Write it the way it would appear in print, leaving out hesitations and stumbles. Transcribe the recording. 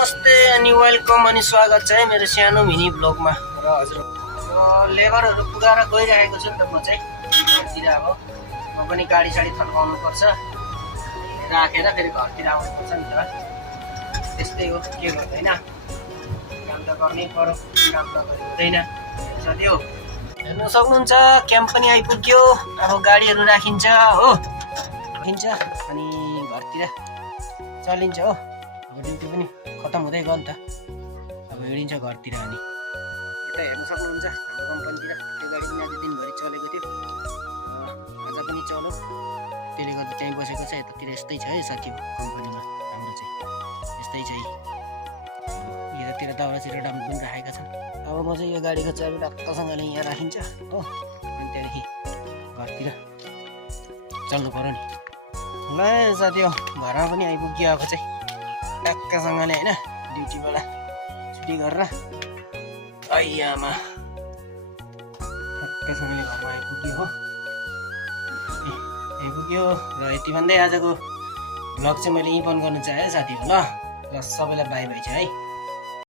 नमस्ते अनि वेलकम अनि स्वागत छ है मेरो सानो मिनी ब्लगमा। र हजुर लेबरहरू पुगाएर गइरहेको छु नि त। म चाहिँ घरतिर अब म पनि गाडी साडी थन्काउनु पर्छ, राखेर फेरि घरतिर आउनुपर्छ नि त। त्यस्तै हो, के गर्दैन, काम त गर्नै पर्यो, काम त हुँदैन साथी हो। हेर्न सक्नुहुन्छ क्याम्प पनि आइपुग्यो। अब गाडीहरू राखिन्छ हो, राखिन्छ अनि घरतिर चलिन्छ हो। अब ड्युटी पनि खतम हुँदै गयो नि त, अब हिँडिन्छ घरतिर। अनि यता हेर्न सक्नुहुन्छ हाम्रो कम्पनीतिर त्यो गाडी पनि आज दिनभरि चलेको थियो, आज पनि चल्यो। त्यसले गर्दा चाहिँ बसेको छ। यतातिर यस्तै छ है साथी हो, कम्पनीमा हाम्रो चाहिँ यस्तै छ। यतातिर दाउरा चिरा डाम्प पनि राखेका छन्। अब म चाहिँ यो गाडीको चाबी टक्कसँगले यहाँ राखिन्छ हो, अनि त्यहाँदेखि घरतिर चल्नु पऱ्यो नि। ल साथी हो, घरमा पनि आइपुग्यो अब चाहिँ टक्कसँगले होइन, ड्युटीबाट छुट्टी गरेर आइयामा टक्कसँगले घरमा आइपुग्यो हो, आइपुग्यो। र यति भन्दै आजको भ्लग चाहिँ मैले यहीँ बन्द गर्नु चाहेँ साथी हो। ल सबैलाई बाई बाई छ है।